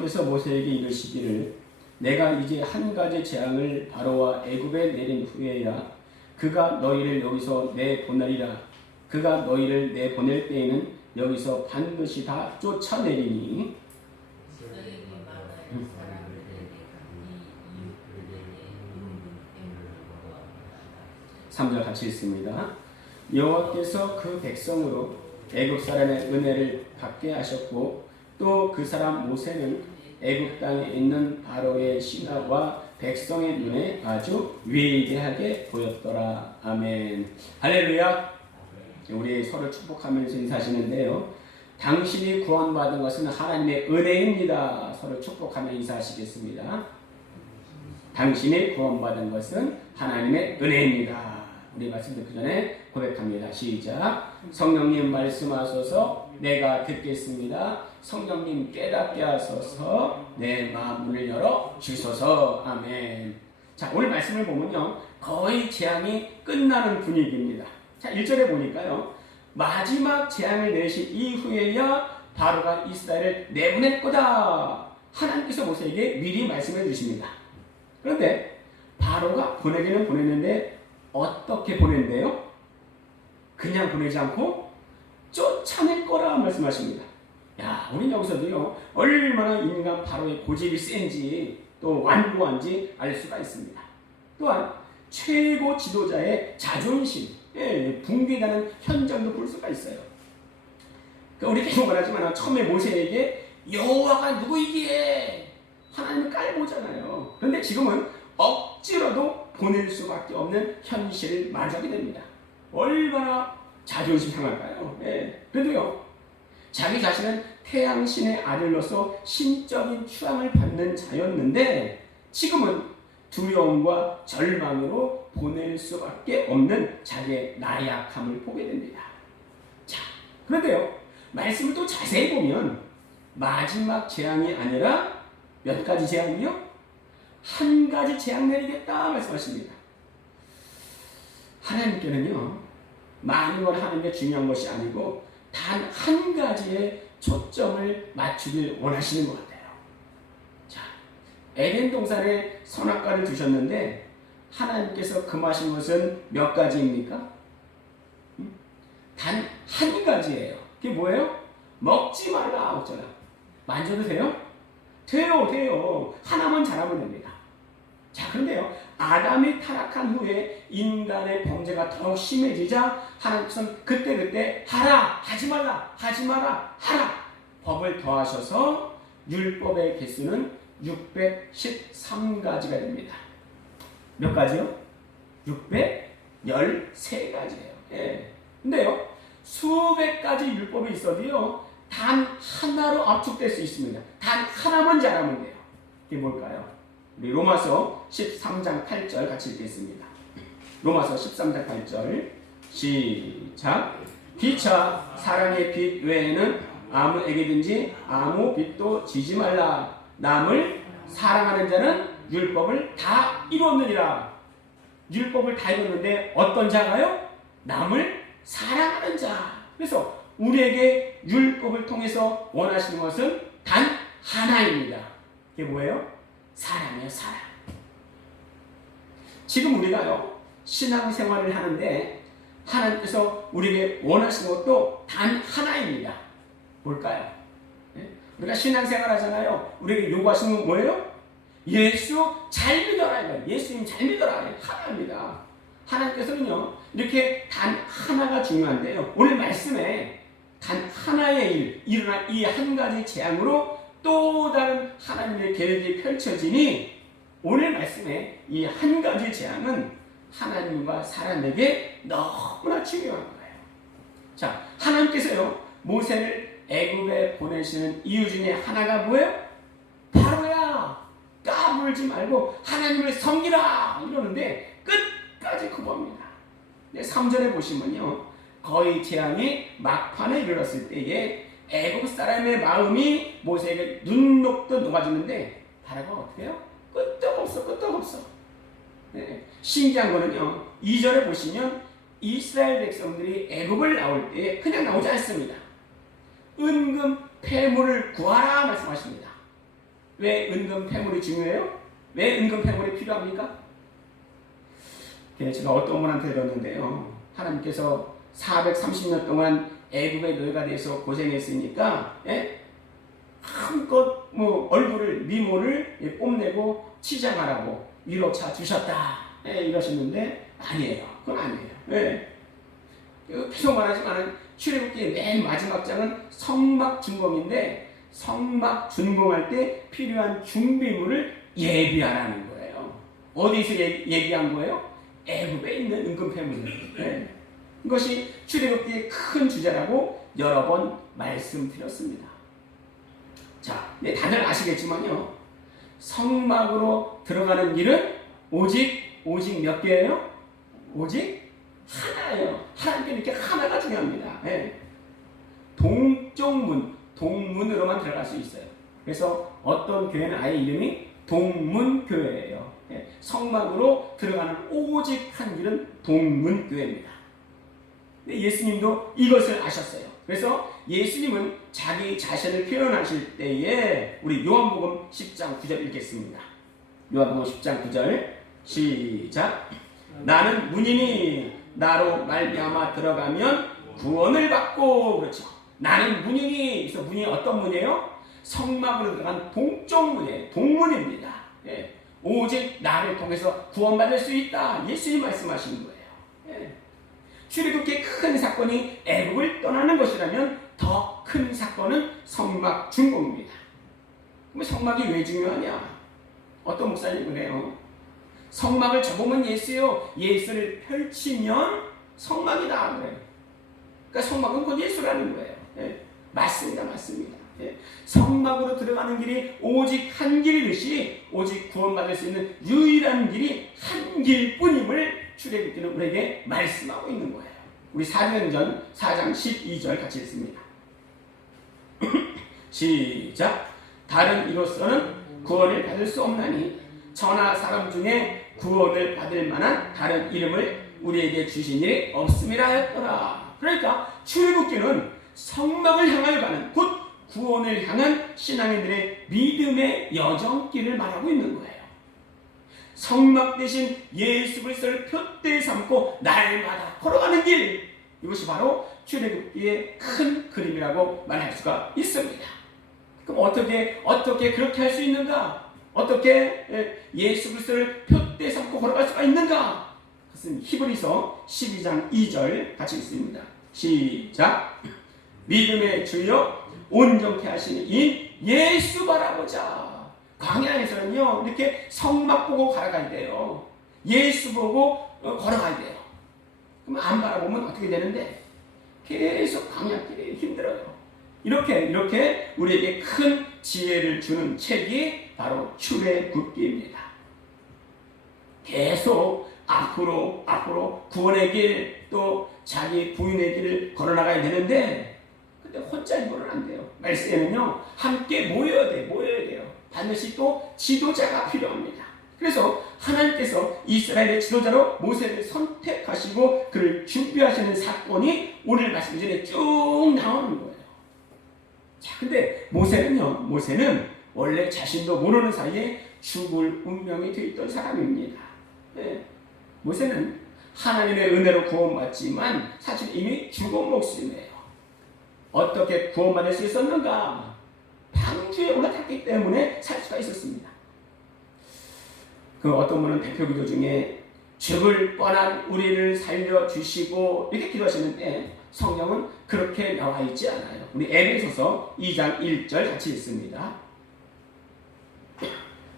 여호와께서 모세에게 이르시기를 내가 이제 한 가지 재앙을 바로와 애굽에 내린 후에야 그가 너희를 여기서 내보내리라. 그가 너희를 내보낼 때에는 여기서 반드시 다 쫓아내리니 3절 같이 읽습니다. 여호와께서 그 백성으로 애굽 사람의 은혜를 받게 하셨고 또 그 사람 모세는 애굽 땅에 있는 바로의 신하와 백성의 눈에 아주 위대하게 보였더라. 아멘. 할렐루야. 우리 서로 축복하면서 인사하시는데요. 당신이 구원받은 것은 하나님의 은혜입니다. 서로 축복하며 인사하시겠습니다. 당신이 구원받은 것은 하나님의 은혜입니다. 우리 말씀 듣기 전에 고백합니다. 시작. 성령님 말씀하소서 내가 듣겠습니다. 성령님 깨닫게 하소서 내 마음을 열어 주소서. 아멘. 자, 오늘 말씀을 보면요 거의 재앙이 끝나는 분위기입니다. 자, 1절에 보니까요 마지막 재앙을 내리신 이후에야 바로가 이스라엘을 내보낼 거다. 하나님께서 모세에게 미리 말씀해 주십니다. 그런데 바로가 보내기는 보냈는데 어떻게 보낸대요? 그냥 보내지 않고 쫓아낼 거라 말씀하십니다. 야, 우린 여기서도요 얼마나 인간 바로의 고집이 센지 또 완고한지 알 수가 있습니다. 또한 최고 지도자의 자존심, 붕괴되는 현장도 볼 수가 있어요. 우리 계속 말하지만 처음에 모세에게 여호와가 누구이기에 하나님을 깔보잖아요. 그런데 지금은 억지로도 보낼 수밖에 없는 현실을 맞이하게 됩니다. 얼마나 자존심 상할까요? 그래도요 자기 자신은 태양신의 아들로서 신적인 추앙을 받는 자였는데 지금은 두려움과 절망으로 보낼 수밖에 없는 자기의 나약함을 보게 됩니다. 자, 그런데요 말씀을 또 자세히 보면 마지막 재앙이 아니라 몇 가지 재앙이요? 한 가지 재앙 내리겠다 말씀하십니다. 하나님께는요 많은 걸 하는 게 중요한 것이 아니고 단 한 가지에 초점을 맞추길 원하시는 것 같아요. 자, 에덴 동산에 선악과를 두셨는데 하나님께서 금하신 것은 몇 가지입니까? 단 한 가지예요. 그게 뭐예요? 먹지 말라. 먹잖아. 만져도 돼요? 돼요. 하나만 잘하면 됩니다. 자, 그런데요 아담이 타락한 후에 인간의 범죄가 더욱 심해지자 하나님께서는 그때 하라, 하지 말라, 하지 마라, 하라 법을 더하셔서 율법의 개수는 613가지가 됩니다. 몇 가지요? 613가지예요. 근데요 수백 가지 율법이 있어도요 단 하나로 압축될 수 있습니다. 단 하나만 잘하면 돼요. 이게 뭘까요? 우리 로마서 13장 8절 같이 읽겠습니다. 로마서 13장 8절 시작. 피차 사랑의 빛 외에는 아무에게든지 아무 빛도 지지 말라. 남을 사랑하는 자는 율법을 다 이뤘느니라. 율법을 다 이뤘는데 어떤 자가요? 남을 사랑하는 자. 그래서 우리에게 율법을 통해서 원하시는 것은 단 하나입니다. 그게 뭐예요? 사랑이에요, 사랑. 지금 우리가요 신앙생활을 하는데 하나님께서 우리에게 원하시는 것도 단 하나입니다. 뭘까요? 우리가 신앙생활 하잖아요. 우리에게 요구하시는 건 뭐예요? 예수 잘 믿어라. 예수님 잘 믿어라. 하나입니다. 하나님께서는요 이렇게 단 하나가 중요한데요 오늘 말씀에 단 하나의 일, 일어날 이 한 가지 재앙으로 또 다른 하나님의 계획이 펼쳐지니 오늘 말씀에 이 한 가지 재앙은 하나님과 사람에게 너무나 중요한 거예요. 자, 하나님께서요 모세를 애굽에 보내시는 이유 중에 하나가 뭐예요? 바로야 까불지 말고 하나님을 섬기라 이러는데 끝까지 거부합니다. 3절에 보시면요 거의 재앙이 막판에 이르렀을 때에 애굽 사람의 마음이 모세에게 눈 녹듯 녹아지는데 바로가 어떻게 해요? 끄떡없어. 신기한 거는요 2절에 보시면 이스라엘 백성들이 애굽을 나올 때 그냥 나오지 않습니다. 은금 폐물을 구하라 말씀하십니다. 왜 은금 패물이 중요해요? 왜 은금 패물이 필요합니까? 제가 어떤 분한테 들었는데요. 하나님께서 430년 동안 애굽의 노예가 돼서 고생했으니까 한껏 얼굴을 미모를 뽐내고 치장하라고 위로차 주셨다 이러셨는데 아니에요. 그건 아니에요. 계속 말하지만 출애굽기의 맨 마지막 장은 성막 준공인데 성막 준공할 때 필요한 준비물을 예비하라는 거예요. 어디서 예비한 거예요? 애굽에 있는 은금패물. 이것이 출애굽기의 큰 주제라고 여러 번 말씀드렸습니다. 자, 다들 아시겠지만요. 성막으로 들어가는 길은 오직 몇 개예요? 오직 하나예요. 하나님께 이렇게 하나가 중요합니다. 동문으로만 들어갈 수 있어요. 그래서 어떤 교회는 아예 이름이 동문교회예요. 성막으로 들어가는 오직 한 길은 동문교회입니다. 예수님도 이것을 아셨어요. 그래서 예수님은 자기 자신을 표현하실 때에 우리 요한복음 10장 9절 읽겠습니다. 요한복음 10장 9절 시작. 나는 문이니 나로 말미암아 들어가면 구원을 받고. 그렇죠. 나는 문이니. 그래서 문이 어떤 문이에요? 성막으로 들어간 동쪽 문이에요. 동문입니다. 오직 나를 통해서 구원받을 수 있다. 예수님이 말씀하시는 거예요. 출애굽기의 큰 사건이 애굽을 떠나는 것이라면 더 큰 사건은 성막 준공입니다. 그럼 성막이 왜 중요하냐? 어떤 목사님 그래요. 성막을 접으면 예수요. 예수를 펼치면 성막이다. 그래요. 그러니까 성막은 곧 예수라는 거예요. 맞습니다. 성막으로 들어가는 길이 오직 한 길이듯이 오직 구원받을 수 있는 유일한 길이 한 길뿐임을 출애굽기는 우리에게 말씀하고 있는 거예요. 우리 사도행전 4장 12절 같이 읽습니다. 시작. 다른 이로서는 구원을 받을 수 없나니 천하 사람 중에 구원을 받을 만한 다른 이름을 우리에게 주신 일이 없음이라 하였더라. 그러니까 출애굽기는 성막을 향하여 가는 곧 구원을 향한 신앙인들의 믿음의 여정길을 말하고 있는 거예요. 성막 대신 예수 그리스도를 표대 삼고 날마다 걸어가는 길, 이것이 바로 출애굽기의 큰 그림이라고 말할 수가 있습니다. 그럼 어떻게 그렇게 할 수 있는가? 어떻게 예수 그리스도를 표대 삼고 걸어갈 수가 있는가? 그것은 히브리서 12장 2절 같이 읽습니다. 시작. 믿음의 주여 온전케 하시는 이 예수 바라보자. 광야에서는요 이렇게 성막 보고 걸어가야 돼요. 예수 보고 걸어가야 돼요. 그럼 안 바라보면 어떻게 되는데 계속 광야길이 힘들어요. 이렇게 우리에게 큰 지혜를 주는 책이 바로 출애굽기입니다. 계속 앞으로 구원의 길, 또 자기 부인의 길을 걸어나가야 되는데 근데 혼자 인고는 안 돼요. 말세에는요 함께 모여야 돼요. 반드시 또 지도자가 필요합니다. 그래서 하나님께서 이스라엘의 지도자로 모세를 선택하시고 그를 준비하시는 사건이 오늘 말씀 전에 쭉 나오는 거예요. 자, 근데 모세는 원래 자신도 모르는 사이에 죽을 운명이 되어 있던 사람입니다. 모세는 하나님의 은혜로 구원받지만 사실 이미 죽은 목숨이에요. 어떻게 구원받을 수 있었는가? 방주에 올라탔기 때문에 살 수가 있었습니다. 그 어떤 분은 대표 기도 중에 죽을 뻔한 우리를 살려주시고 이렇게 기도하시는데 성경은 그렇게 나와 있지 않아요. 우리 에베소서 2장 1절 같이 읽습니다.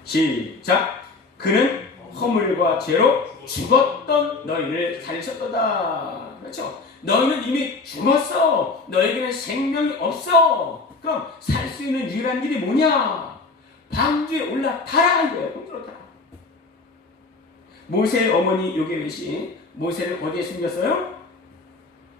시작. 그는 허물과 죄로 죽었던 너희를 살리셨도다. 그렇죠? 너희는 이미 죽었어. 너에게는 생명이 없어. 그럼 살 수 있는 유일한 길이 뭐냐? 방주에 올라타라 이거예요. 들어타라. 모세의 어머니 요게벳이 모세를 어디에 숨겼어요?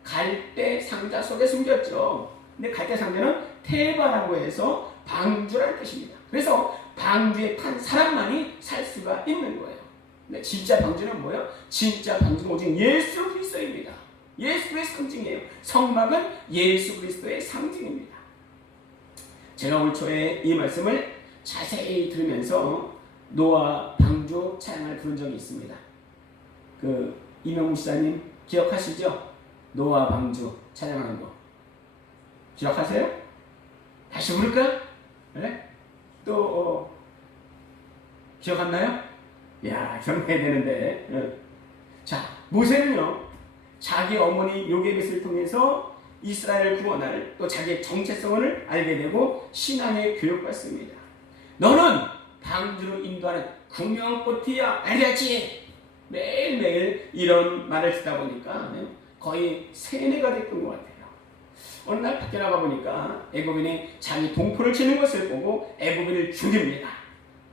갈대 상자 속에 숨겼죠. 근데 갈대 상자는 테바라고 해서 방주라는 뜻입니다. 그래서 방주에 탄 사람만이 살 수가 있는 거예요. 근데 진짜 방주는 뭐예요? 진짜 방주는 오직 예수 그리스도입니다. 예수 그리스도의 상징이에요. 성막은 예수 그리스도의 상징입니다. 제가 올 초에 이 말씀을 자세히 들으면서 노아 방주 찬양을 부른 적이 있습니다. 그 이명우 시사님 기억하시죠? 노아 방주 찬양하는 거 기억하세요? 다시 부를까? 네? 또 기억 안 나요? 야, 기억해야 되는데. 네. 자, 모세는요 자기 어머니 요게벳을 통해서 이스라엘을 구원할 또 자기의 정체성을 알게 되고 신앙의 교육받습니다. 너는 방주로 인도하는 구명꽃이야, 알겠지? 매일매일 이런 말을 듣다 보니까 거의 세뇌가 됐던 것 같아요. 어느 날 밖에 나가 보니까 애굽인이 자기 동포를 치는 것을 보고 애굽인을 죽입니다.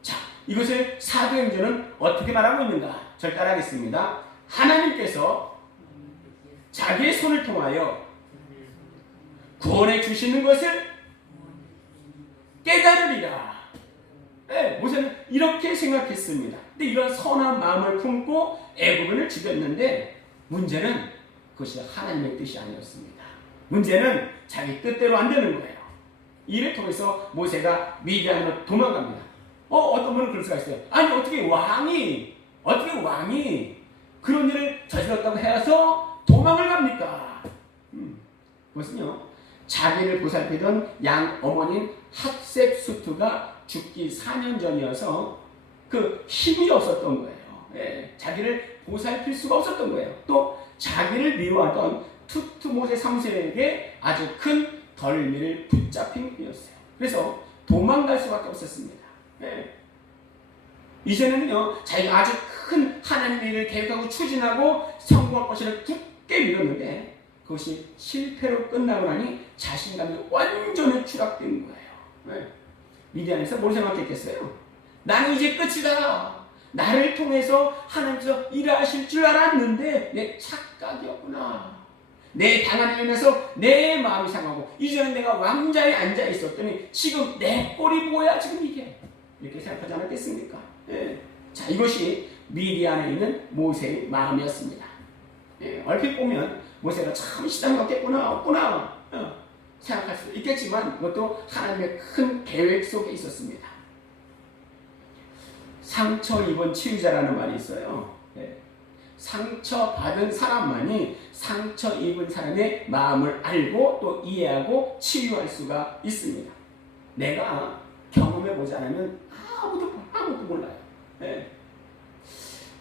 자, 이것을 사도행전은 어떻게 말하고 있는가? 절 따라하겠습니다. 하나님께서 자기의 손을 통하여 구원해 주시는 것을 깨달으리라. 네, 모세는 이렇게 생각했습니다. 근데 이런 선한 마음을 품고 애굽인을 죽였는데 문제는 그것이 하나님의 뜻이 아니었습니다. 문제는 자기 뜻대로 안 되는 거예요. 이를 통해서 모세가 미디안으로 도망갑니다. 어떤 분은 그럴 수가 있어요. 아니 어떻게 왕이 그런 일을 저질렀다고 해서 도망을 갑니까? 그것은요 자기를 보살피던 양 어머니인 핫셉수트가 죽기 4년 전이어서 그 힘이 없었던 거예요. 예, 자기를 보살필 수가 없었던 거예요. 또 자기를 미워하던 투트모세 3세에게 아주 큰 덜미를 붙잡힌 일이었어요. 그래서 도망갈 수밖에 없었습니다. 예. 이제는요 자기가 아주 큰 하나님의 일을 계획하고 추진하고 성공할 것을 굳게 믿었는데 그것이 실패로 끝나고 나니 자신감이 완전히 추락된 거예요. 예. 미디안에서 뭘 생각했겠어요? 나는 이제 끝이다. 나를 통해서 하나님께서 일하실 줄 알았는데 내 착각이었구나. 내 당한 일에서 내 마음이 상하고 이제는 내가 왕자에 앉아 있었더니 지금 내 꼴이 뭐야 지금 이게. 이렇게 생각하지 않았겠습니까? 예. 자, 이것이 미디안에 있는 모세의 마음이었습니다. 예. 얼핏 보면 모세가 참 시장이 없구나 생각할 수도 있겠지만 이것도 하나님의 큰 계획 속에 있었습니다. 상처 입은 치유자라는 말이 있어요. 예. 상처 받은 사람만이 상처 입은 사람의 마음을 알고 또 이해하고 치유할 수가 있습니다. 내가 경험해 보지 않으면 아무도 몰라요. 예.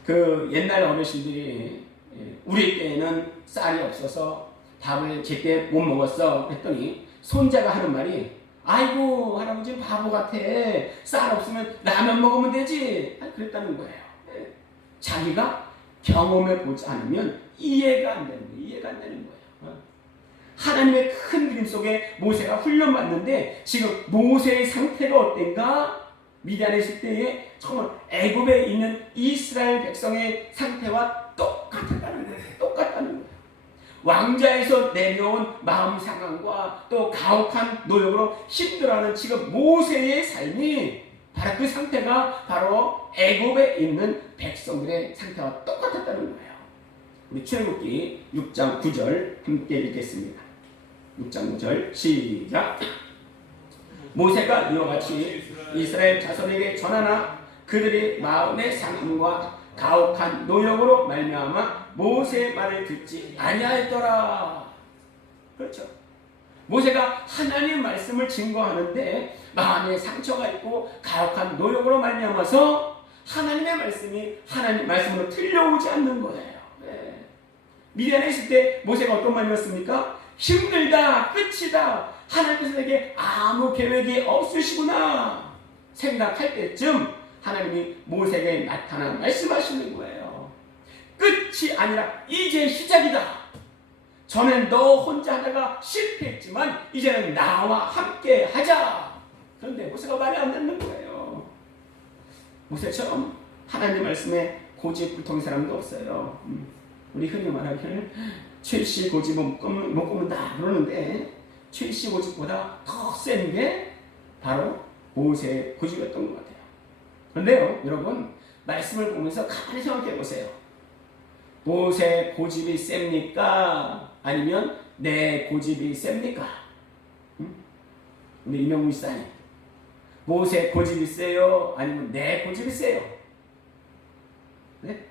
그 옛날 어르신들이 우리 때에는 쌀이 없어서 밥을 제때 못 먹었어 했더니 손자가 하는 말이 아이고 할아버지는 바보 같아. 쌀 없으면 라면 먹으면 되지. 그랬다는 거예요. 예. 자기가 경험해 보지 않으면 이해가 안 되는 거예요. 하나님의 큰 그림 속에 모세가 훈련받는데 지금 모세의 상태가 어땠가? 미디안에 있을 때에 정말 애굽에 있는 이스라엘 백성의 상태와 똑같다는 거예요. 왕자에서 내려온 마음 상함과 또 가혹한 노력으로 힘들어하는 지금 모세의 삶이 바로 그 상태가 바로 애굽에 있는 백성들의 상태와 똑같았다는 거예요. 우리 출애굽기 6장 9절 함께 읽겠습니다. 6장 9절 시작. 모세가 이와 같이 이스라엘 자손에게 전하나 그들이 마음의 상함과 가혹한 노력으로 말미암아 모세의 말을 듣지 아니하였더라. 그렇죠. 모세가 하나님의 말씀을 증거하는데 마음에 상처가 있고 가혹한 노력으로 말미암아서 하나님의 말씀이 하나님 말씀으로 들려오지 않는 거예요. 네. 미디안에 있을 때 모세가 어떤 말이었습니까? 힘들다, 끝이다, 하나님께서 내게 아무 계획이 없으시구나 생각할 때쯤 하나님이 모세에게 나타나 말씀하시는 거예요. 끝이 아니라 이제 시작이다. 전엔 너 혼자 하다가 실패했지만 이제는 나와 함께 하자. 그런데 모세가 말이 안 듣는 거예요. 모세처럼 하나님 말씀에 고집불통인 사람도 없어요. 우리 흔히 말하기를 최씨 고집은 못 꼽는다 그러는데 최씨 고집보다 더 센 게 바로 모세의 고집이었던 것 같아요. 그런데요 여러분 말씀을 보면서 가만히 생각해 보세요. 모세 고집이 셉니까? 아니면 내 고집이 셉니까? 우리 이명우 목사님 모세 고집이 세요? 아니면 내 고집이 세요? 네?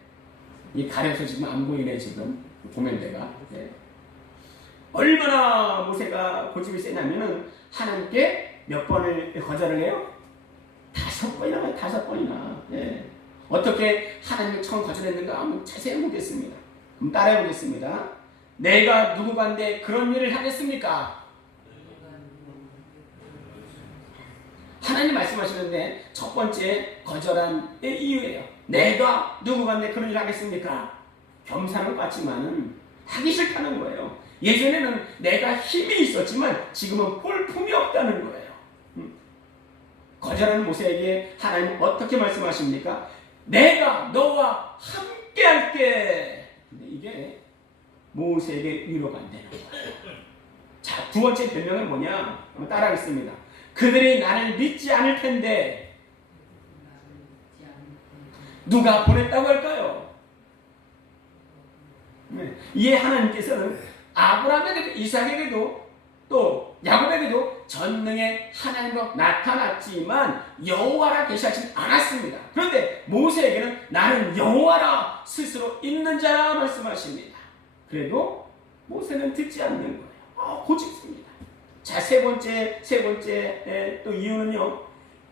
이 가려서 지금 안 보이네 지금 고면대가. 네. 얼마나 모세가 고집이 세냐면은 하나님께 몇 번을 거절을 해요? 5번이나 해요. 5번이나. 네. 어떻게 하나님을 처음 거절했는가 한번 자세히 보겠습니다. 한번 따라해 보겠습니다. 내가 누구간데 그런 일을 하겠습니까? 하나님 말씀하시는데 첫 번째 거절한 이유예요. 내가 누구간데 그런 일을 하겠습니까? 겸사는 같지만은 하기 싫다는 거예요. 예전에는 내가 힘이 있었지만 지금은 볼품이 없다는 거예요. 거절하는 모세에게 하나님 어떻게 말씀하십니까? 내가 너와 함께 할게. 근데 이게 모세에게 위로가 안 되는 거예요. 자, 두 번째 변명은 뭐냐? 한번 따라하겠습니다. 그들이 나를 믿지 않을 텐데 누가 보냈다고 할까요? 네. 이에 하나님께서는 아브라함에게도 이삭에게도 또 야곱에게도 전능의 하나님으로 나타났지만 여호와라 계시하지 않았습니다. 그런데 모세에게는 나는 여호와라 스스로 있는 자라 말씀하십니다. 그래도 모세는 듣지 않는 거예요. 고집습니다. 자, 세 번째 또 이유는요.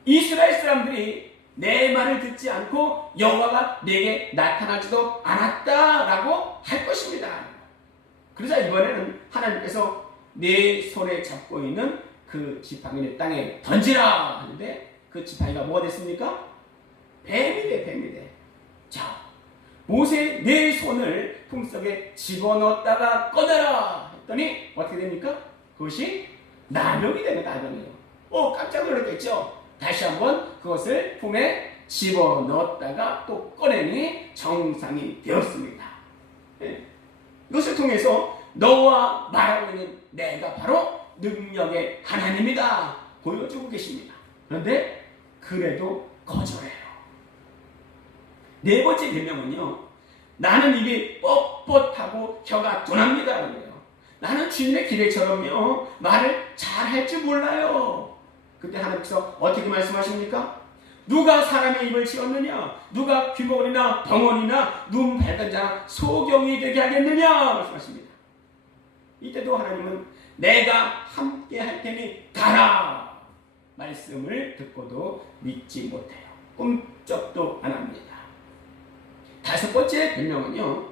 이스라엘 사람들이 내 말을 듣지 않고 여호와가 내게 나타나지도 않았다라고 할 것입니다. 그러자 이번에는 하나님께서 내 손에 잡고 있는 그 지팡이를 땅에 던지라 하는데 그 지팡이가 뭐가 됐습니까? 뱀이 돼. 자, 모세 내 손을 품속에 집어넣었다가 꺼내라 했더니 어떻게 됩니까? 그것이 나병이 되는 나병이에요. 깜짝 놀랐겠죠? 다시 한번 그것을 품에 집어넣었다가 또 꺼내니 정상이 되었습니다. 네. 이것을 통해서 너와 말하고 있는 내가 바로 능력의 하나님이다 보여주고 계십니다. 그런데 그래도 거절해요. 네 번째 변명은요. 나는 입이 뻣뻣하고 혀가 둔합니다. 그래요. 나는 주인의 기대처럼요. 말을 잘할 줄 몰라요. 그때 하나님께서 어떻게 말씀하십니까? 누가 사람의 입을 지었느냐? 누가 귀머거리나 덩어리나 눈 밝은 자나 소경이 되게 하겠느냐? 말씀하십니다. 이때도 하나님은 내가 함께 할 테니 가라 말씀을 듣고도 믿지 못해요. 꿈쩍도 안 합니다. 다섯 번째 변명은요.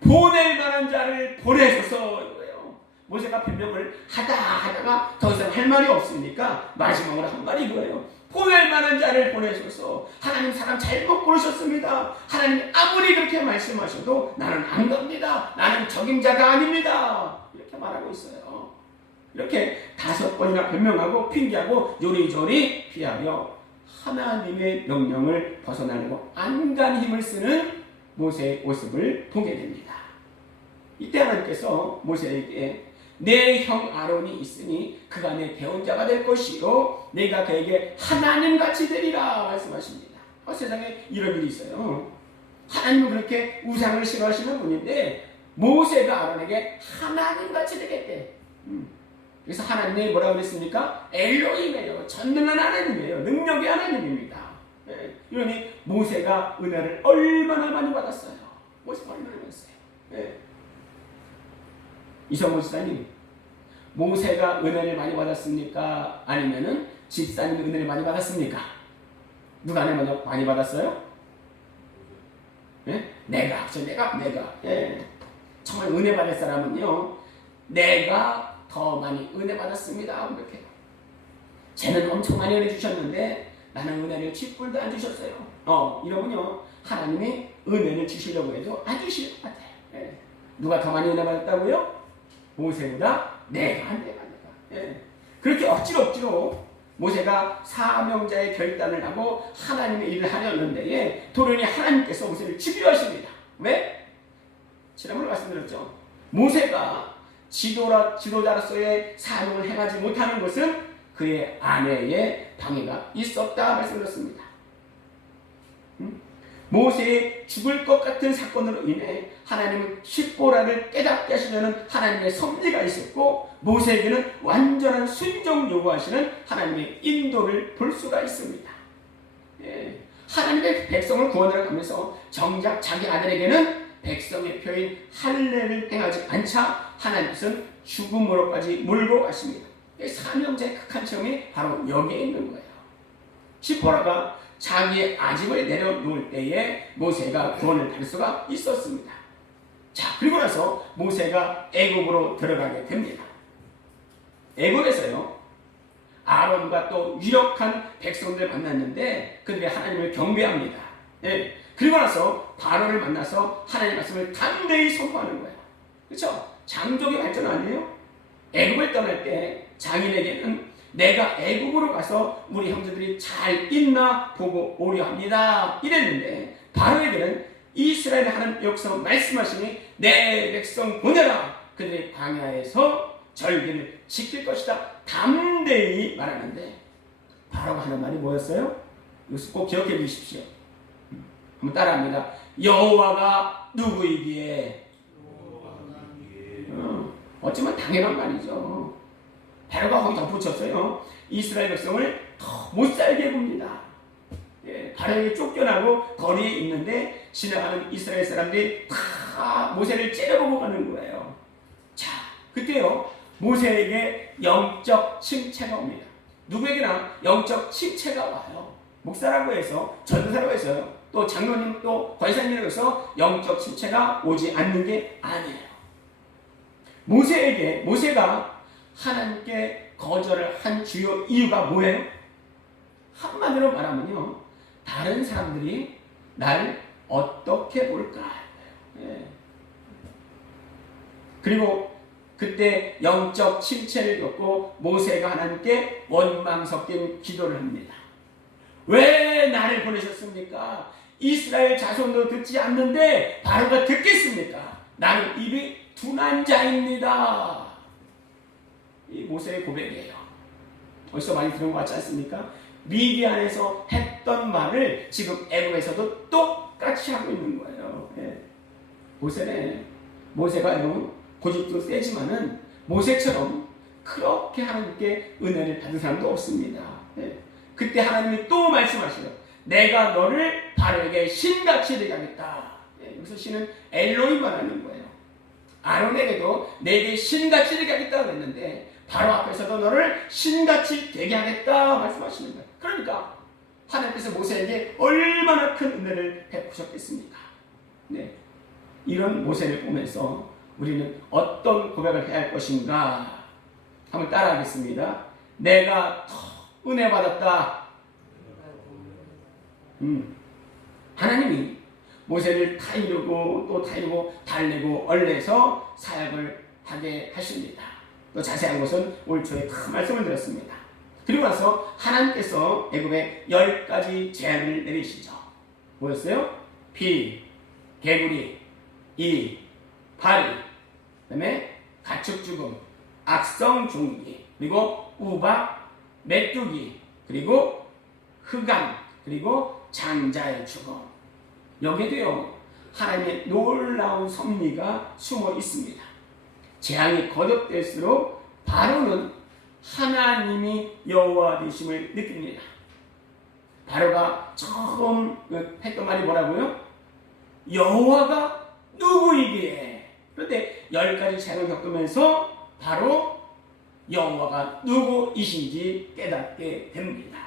보낼 만한 자를 보내소서 이거예요. 모세가 변명을 하다가 더 이상 할 말이 없으니까 마지막으로 한 말이 이거예요. 보낼 만한 자를 보내소서. 하나님 사람 잘못 고르셨습니다. 하나님 아무리 그렇게 말씀하셔도 나는 안 갑니다. 나는 적임자가 아닙니다. 이렇게 말하고 있어요. 이렇게 5번이나 변명하고 핑계하고 요리조리 피하며 하나님의 명령을 벗어나려고 안간 힘을 쓰는 모세의 모습을 보게 됩니다. 이때 하나님께서 모세에게 내 형 아론이 있으니 그가 내 대언자가 될 것이요 내가 그에게 하나님같이 되리라 말씀하십니다. 세상에 이런 일이 있어요. 하나님은 그렇게 우상을 싫어하시는 분인데 모세가 아론에게 하나님같이 되겠대. 그래서 하나님이 뭐라고 그랬습니까? 엘로힘이에요. 전능한 하나님이에요. 능력의 하나님입니다. 네. 이러니 모세가 은혜를 얼마나 많이 받았어요. 모세가 얼마나 받았어요. 네. 이성호 집사님, 모세가 은혜를 많이 받았습니까? 아니면은 집사님이 은혜를 많이 받았습니까? 누가 먼저 많이 받았어요? 네? 내가. 네. 정말 은혜 받을 사람은요, 내가 더 많이 은혜 받았습니다. 이렇게. 쟤는 엄청 많이 은혜 주셨는데 나는 은혜를 쥐뿔도 안 주셨어요. 이러면요, 하나님이 은혜를 주시려고 해도 안 주실 것 같아요. 네. 누가 더 많이 은혜 받았다고요? 모세보다 내가. 예. 그렇게 억지로 모세가 사명자의 결단을 하고 하나님의 일을 하려는데 도련히 하나님께서 모세를 집요하십니다. 왜? 지난번에 말씀드렸죠. 모세가 지도자로서의 사명을 행하지 못하는 것은 그의 아내의 방해가 있었다 말씀드렸습니다. 모세의 죽을 것 같은 사건으로 인해 하나님은 십보라를 깨닫게 하시려는 하나님의 섭리가 있었고, 모세에게는 완전한 순종 요구하시는 하나님의 인도를 볼 수가 있습니다. 하나님의 백성을 구원하러 가면서 정작 자기 아들에게는 백성의 표인 할례를 행하지 않자 하나님은 죽음으로까지 몰고 가십니다. 사명자의 극한 체험이 바로 여기에 있는 거예요. 십보라가 자기의 아집을 내려놓을 때에 모세가 구원을 받을 수가 있었습니다. 자, 그리고 나서 모세가 애굽으로 들어가게 됩니다. 애굽에서요, 아론과 또 유력한 백성들을 만났는데 그들이 하나님을 경배합니다. 그리고 나서 바로를 만나서 하나님의 말씀을 담대히 선포하는 거예요. 그렇죠? 장족의 발전 아니에요? 애굽을 떠날 때 장인에게는 내가 애굽으로 가서 우리 형제들이 잘 있나 보고 오려 합니다, 이랬는데, 바로에게는 이스라엘 하나님 여기서 말씀하시니 내 백성 보내라, 그들의 광야에서 절기를 지킬 것이다, 담대히 말하는데, 바로가 하는 말이 뭐였어요? 이것을 꼭 기억해 주십시오. 한번 따라합니다. 여호와가 누구이기에? 어쩌면 당연한 말이죠. 바로가 거기 덧붙였어요. 이스라엘 백성을 더 못살게 해봅니다. 바로에게 쫓겨나고 거리에 있는데 지나가는 이스라엘 사람들이 다 모세를 째려보고 가는 거예요. 자, 그때요, 모세에게 영적 침체가 옵니다. 누구에게나 영적 침체가 와요. 목사라고 해서, 전도사라고 해서요, 또 장로님, 또 권사님이라고 해서 영적 침체가 오지 않는 게 아니에요. 모세가 하나님께 거절을 한 주요 이유가 뭐예요? 한마디로 말하면요, 다른 사람들이 날 어떻게 볼까? 그리고 그때 영적 침체를 겪고 모세가 하나님께 원망 섞인 기도를 합니다. 왜 나를 보내셨습니까? 이스라엘 자손도 듣지 않는데 바로가 듣겠습니까? 나는 입이 둔한 자입니다. 이 모세의 고백이에요. 어디서 많이 들은 것 같지 않습니까? 미디안에서 했던 말을 지금 애굽에서도 똑같이 하고 있는 거예요. 모세가요, 고집도 세지만은 모세처럼 그렇게 하나님께 은혜를 받은 사람도 없습니다. 그때 하나님이 또 말씀하시죠. 내가 너를 바로에게 신같이 되게 하겠다. 여기서 신은 엘로힘 말하는 거예요. 아론에게도 내게 신같이 되게 하겠다고 했는데 바로 앞에서도 너를 신같이 되게 하겠다 말씀하시는 거예요. 그러니까 하나님께서 모세에게 얼마나 큰 은혜를 베푸셨겠습니까? 이런 모세를 보면서 우리는 어떤 고백을 해야 할 것인가? 한번 따라하겠습니다. 내가 더 은혜 받았다. 하나님이 모세를 타이르고 또 타이르고 달래고 얼레서 사역을 하게 하십니다. 또 자세한 것은 올 초에 큰 말씀을 드렸습니다. 그리고 나서 하나님께서 애굽에 10가지 재앙을 내리시죠. 뭐였어요? 비, 개구리, 이, 파리, 그 다음에 가축 죽음, 악성 종기, 그리고 우박, 메뚜기, 그리고 흑암, 그리고 장자의 죽음. 여기에도요, 하나님의 놀라운 섭리가 숨어 있습니다. 재앙이 거듭될수록 바로는 하나님이 여호와 되심을 느낍니다. 바로가 처음 했던 말이 뭐라고요? 여호와가 누구이기에. 그런데 10가지 재앙을 겪으면서 바로 여호와가 누구이신지 깨닫게 됩니다.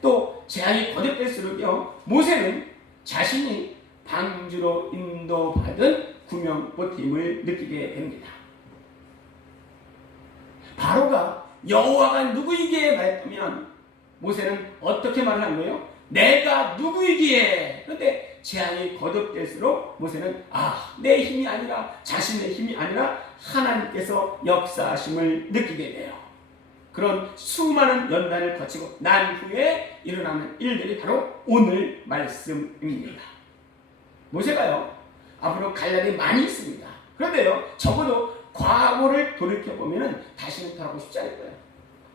또 재앙이 거듭될수록요, 모세는 자신이 방주로 인도받은 구명 보팀을 느끼게 됩니다. 바로가 여호와가 누구이기에 말했다면 모세는 어떻게 말을 한 거예요? 내가 누구이기에. 그런데 재앙이 거듭될수록 모세는 내 힘이 아니라, 자신의 힘이 아니라 하나님께서 역사하심을 느끼게 돼요. 그런 수많은 연단을 거치고 난 후에 일어나는 일들이 바로 오늘 말씀입니다. 모세가요, 앞으로 갈 날이 많이 있습니다. 그런데요, 적어도 과거를 돌이켜보면 다시는 돌아가고 싶지 않을 거예요.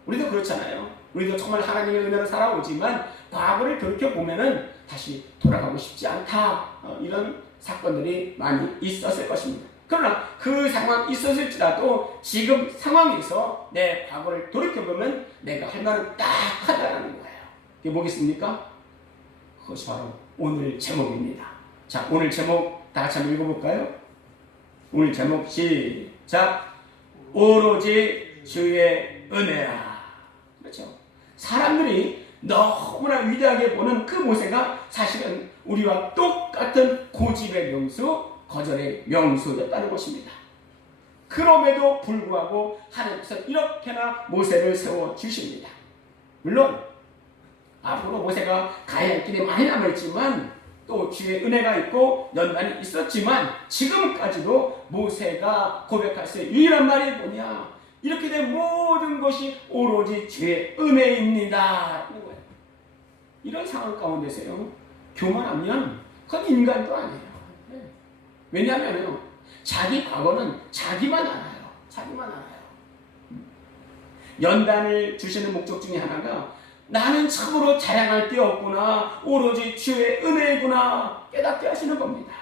우리도 그렇잖아요. 우리도 정말 하나님의 은혜로 살아오지만 과거를 돌이켜보면은 다시 돌아가고 싶지 않다. 이런 사건들이 많이 있었을 것입니다. 그러나 그 상황이 있었을지라도 지금 상황에서 내 과거를 돌이켜보면 내가 할 말은 딱 하다라는 거예요. 이게 뭐겠습니까? 그것이 바로 오늘 제목입니다. 자, 오늘 제목 다 같이 한번 읽어볼까요? 오늘 제목 시작. 오로지 주의 은혜라. 그렇죠. 사람들이 너무나 위대하게 보는 그 모세가 사실은 우리와 똑같은 고집의 명수, 거절의 명수였다는 것입니다. 그럼에도 불구하고 하나님께서 이렇게나 모세를 세워주십니다. 물론 앞으로 모세가 가야 할 길이 많이 남아있지만 또 주의 은혜가 있고 연단이 있었지만 지금까지도 모세가 고백할 수 있는 유일한 말이 뭐냐? 이렇게 된 모든 것이 오로지 주의 은혜입니다. 이런 상황 가운데서요, 교만하면 그건 인간도 아니에요. 왜냐하면 자기 과거는 자기만 알아요. 자기만 알아요. 연단을 주시는 목적 중에 하나가 나는 참으로 자랑할 게 없구나. 오로지 주의 은혜구나. 깨닫게 하시는 겁니다.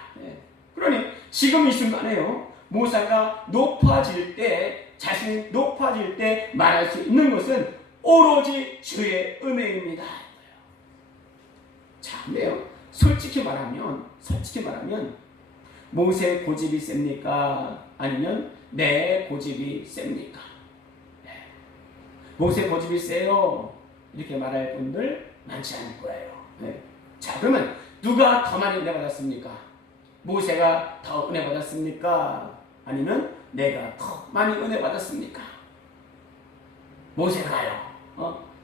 그러니 지금 이 순간에요, 모세가 높아질 때, 자신이 높아질 때 말할 수 있는 것은 오로지 주의 은혜입니다. 자, 근데요, 솔직히 말하면 모세의 고집이 셉니까? 아니면 내 고집이 셉니까? 모세 고집이 세요. 이렇게 말할 분들 많지 않을 거예요. 자, 그러면 누가 더 많이 은혜 받았습니까? 모세가 더 은혜 받았습니까? 아니면 내가 더 많이 은혜 받았습니까? 모세가요.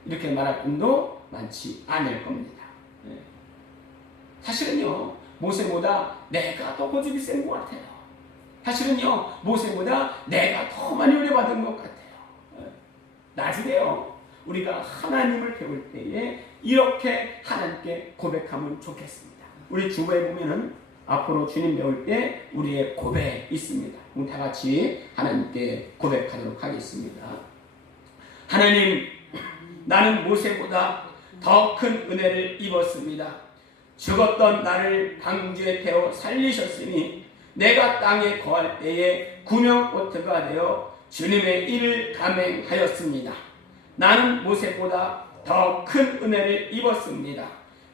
이렇게 말할 분도 많지 않을 겁니다. 사실은요, 모세보다 내가 더 고집이 센 것 같아요. 사실은요, 모세보다 내가 더 많이 은혜 받은 것 같아요. 나중에요, 우리가 하나님을 배울 때에 이렇게 하나님께 고백하면 좋겠습니다. 우리 주보에 보면은 앞으로 주님 배울 때 우리의 고백이 있습니다. 우리 다 같이 하나님께 고백하도록 하겠습니다. 하나님, 나는 모세보다 더 큰 은혜를 입었습니다. 죽었던 나를 방주에 태워 살리셨으니 내가 땅에 거할 때에 구명포트가 되어 주님의 일을 감행하였습니다. 나는 모세보다 더 큰 은혜를 입었습니다.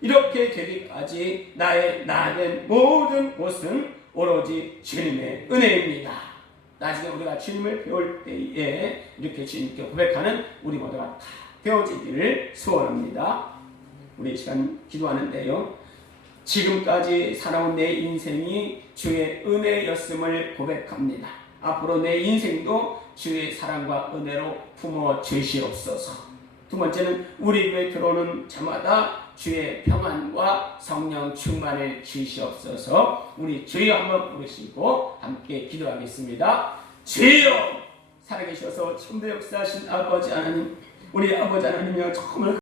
이렇게 되기까지 나의 나된 모든 것은 오로지 주님의 은혜입니다. 나중에 우리가 주님을 배울 때에 이렇게 주님께 고백하는 우리 모두가 다 되어지기를 소원합니다. 우리 이 시간 기도하는데요, 지금까지 살아온 내 인생이 주의 은혜였음을 고백합니다. 앞으로 내 인생도 주의 사랑과 은혜로 품어 주시옵소서. 두 번째는 우리 교회 들어오는 자마다 주의 평안과 성령 충만을 주시옵소서. 우리 주여 한번 부르시고 함께 기도하겠습니다. 주여, 살아계셔서 지금도 역사하신 아버지 하나님, 우리 아버지 하나님이여, 정말